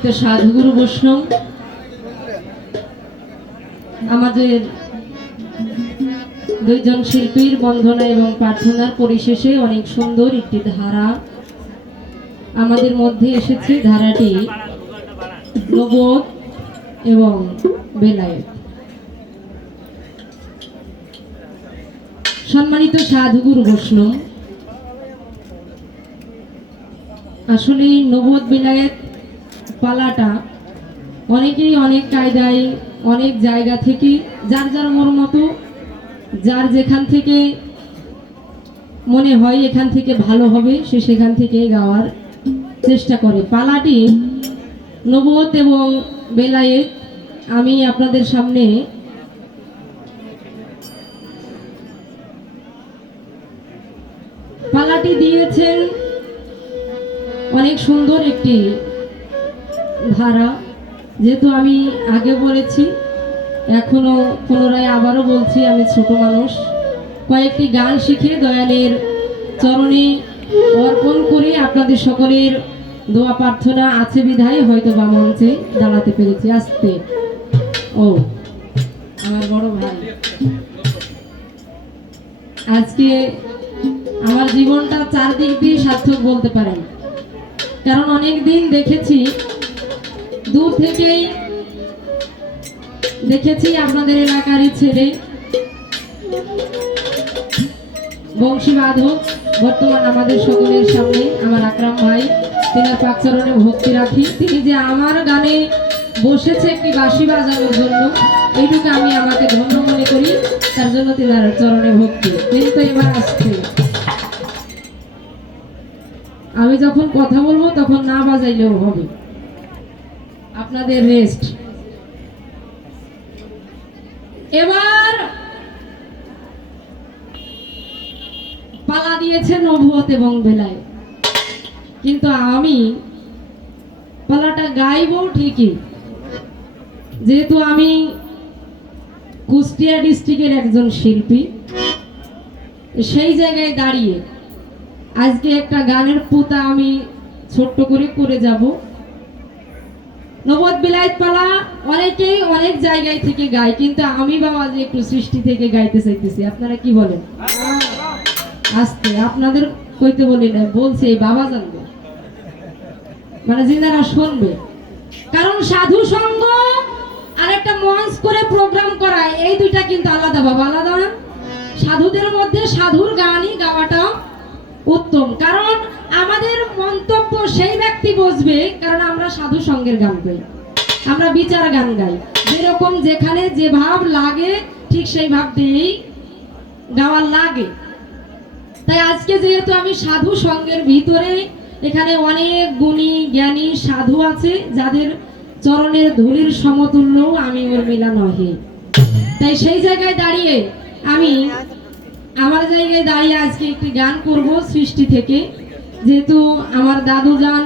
সম্মানিত সাধুগুরু বৈষ্ণব, আমাদের দুইজন শিল্পীর বন্দনা এবং প্রার্থনার পরিশেষে অনেক সুন্দর একটি ধারা আমাদের মধ্যে এসেছে। ধারাটি নবদ এবং বেলায়েত। সম্মানিত সাধুগুরু বৈষ্ণব, আসলে নবদ বেলায়েত পালাটা অনেকেই অনেক কায়দায় অনেক জায়গা থেকে যার যার মতো যার যেখান থেকে মনে হয় এখান থেকে ভালো হবে সে সেখান থেকে গাওয়ার চেষ্টা করে। পালাটি নবদ এবং বেলায়েত আমি আপনাদের সামনে পালাটি দিয়েছেন অনেক সুন্দর একটি ধারা। যেহেতু আমি আগে বলেছি, এখনো পুনরায় আবারও বলছি, আমি ছোট মানুষ, কয়েকটি গান শিখে দয়ালের চরণে অর্পণ করে আপনাদের সকলের দোয়া প্রার্থনা আছে বিধায় হয়তো বা মঞ্চে দাঁড়াতে পেরেছি। আসতে ও আমার বড় ভাই, আজকে আমার জীবনটা চারদিক দিয়ে সার্থক বলতে পারেন। কারণ অনেক দিন দেখেছি, দূর থেকেই দেখেছি আপনাদের এলাকারই ছেলে বংশী বাধক, বর্তমান আমাদের সকলের সামনে আমার আকরাম ভাই, তিনার পাকচরণে ভক্তি রাখি। তিনি যে আমার গানে বসেছে একটি বাঁশি বাজানোর জন্য, এইটুকু আমি আমাকে ধন্য মনে করি, তার জন্য তিনার চরণে ভক্তি। কিন্তু এবার আসছে, আমি যখন কথা বলবো তখন না বাজাইলেও হবে, আপনাদের রেস্ট। এবার পালা দিয়েছে নবদ এবং বেলায়েত, কিন্তু আমি পালাটা গাইবো ঠিকই, যেহেতু আমি কুষ্টিয়া ডিস্ট্রিক্টের একজন শিল্পী। সেই জায়গায় দাঁড়িয়ে আজকে একটা গানের পুতা আমি ছোট্ট করে যাব। নবদ বেলায়েত পালা অনেকেই অনেক জায়গায় থেকে গায়, কিন্তু আমি বাবা যে একটু সৃষ্টি থেকে গাইতে চাইতেছি। আপনারা কি বলেন? আস্তে, আপনাদের কইতে বলি না, বলছে এই বাবা জানবে, মানে যিনারা শুনবে। কারণ সাধু সঙ্গ আর একটা মঞ্চ করে প্রোগ্রাম করা, এই দুইটা কিন্তু আলাদা বাবা, আলাদা না। সাধুদের মধ্যে সাধুর গানই গাওয়াটা উত্তম, কারণ আমাদের মন্তব্য সেই ব্যক্তি বুঝবে, কারণ আমরা সাধু সঙ্গের গান গাই, আমরা বিচার গান গাই, যেরকম যেখানে যে ভাব লাগে ঠিক সেই ভাব দিয়েই গাওয়ার লাগে। তাই আজকে যেহেতু আমি সাধু সঙ্গের ভিতরে, এখানে অনেক গুণী জ্ঞানী সাধু আছে যাদের চরণের ধুলির সমতুল্য আমি ওর মিলা নহে, তাই সেই জায়গায় দাঁড়িয়ে আমি আমার জায়গায় দাঁড়িয়ে আজকে একটি গান করব সৃষ্টি থেকে। যেহেতু আমার দাদু যান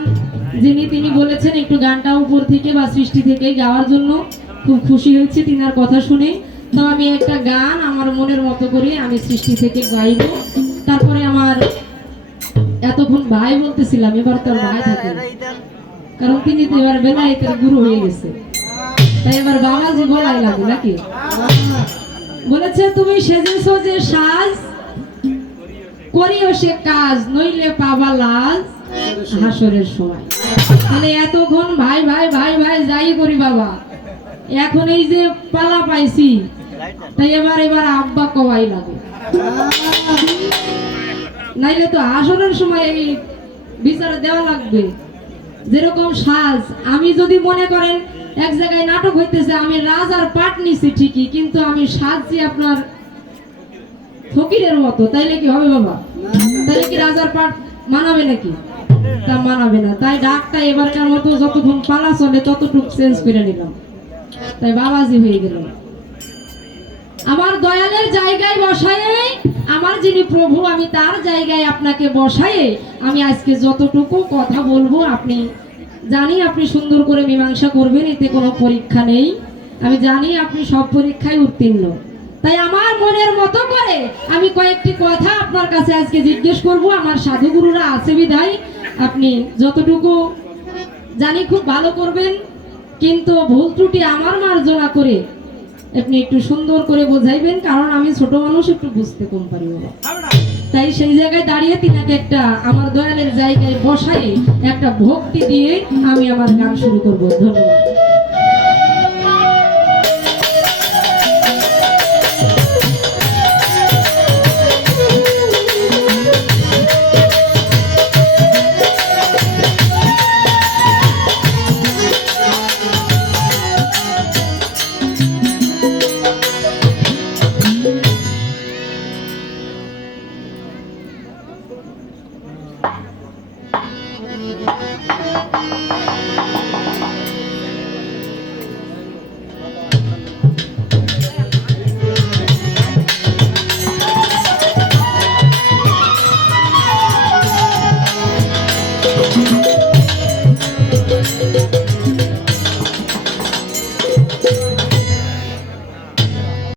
যিনি, তিনি বলেছেন একটু গানটা উপর থেকে বা সৃষ্টি থেকে গাওয়ার জন্য, খুব খুশি হয়েছে তিনার কথা শুনে। তো আমি একটা গান আমার মনের মতো করে আমি সৃষ্টি থেকে গাইব। তারপরে আমার এতক্ষণ ভাই বলতেছিলাম, এবার তোর ভাই থাকে, কারণ তিনি তো এবার বেলায়েতের গুরু হয়ে গেছে, তাই এবার বাবাজি বলাই লাগে নাকি। বলেছে তুমি সেজেছো যে সাজ, করিও সে কাজ, নইলে পাবা লাজ হাসরের সময়। তাহলে এতক্ষণ ভাই ভাই ভাই ভাই যাই করি বাবা, এখন এই যে পালা পাইছি, তাই এবার আব্বা কওয়াই লাগে, নাইলে তো হাসরের সময় এই বিচার দেওয়া লাগবে। যেরকম সাজ, আমি যদি মনে করেন এক জায়গায় নাটক হইতেছে, আমি রাজার পাট নিছি ঠিকই, কিন্তু আমি সাজছি আপনার ফকিরের মতো, তাইলে কি হবে বাবা? তাইলে কি রাজার পাট মানাবে নাকি? তা মানাবে না। তাই ডাকটা এবারকার মতো যতক্ষণ পালা চলে ততটুকু চেঞ্জ করে নিলাম, তাই বাবাজি হয়ে গেল। আমার দয়ালের জায়গায় বসায়ে, আমার যিনি প্রভু, আমি তার জায়গায় আপনাকে বসায়ে আমি আজকে যতটুকু কথা বলবো, আপনি জানি আপনি সুন্দর করে মীমাংসা করবেন, এতে কোনো পরীক্ষা নেই। আমি জানি আপনি সব পরীক্ষায় উত্তীর্ণ। তাই আমার মনের মতো করে আমি কয়েকটি কথা আপনার কাছে আজকে জিজ্ঞেস করব। আমার সাধুগুরুরা আছে বিধায় আপনি যতটুকু জানি খুব ভালো করবেন, কিন্তু ভুল ত্রুটি আমার মার্জনা করে আপনি একটু সুন্দর করে বোঝাইবেন, কারণ আমি ছোট মানুষ, একটু বুঝতে কম পারি বাবা। তাই সেই জায়গায় দাঁড়িয়ে তিনাকে একটা আমার দয়ালের জায়গায় বসাই একটা ভক্তি দিয়ে আমি আমার গান শুরু করব। ধন্যবাদ।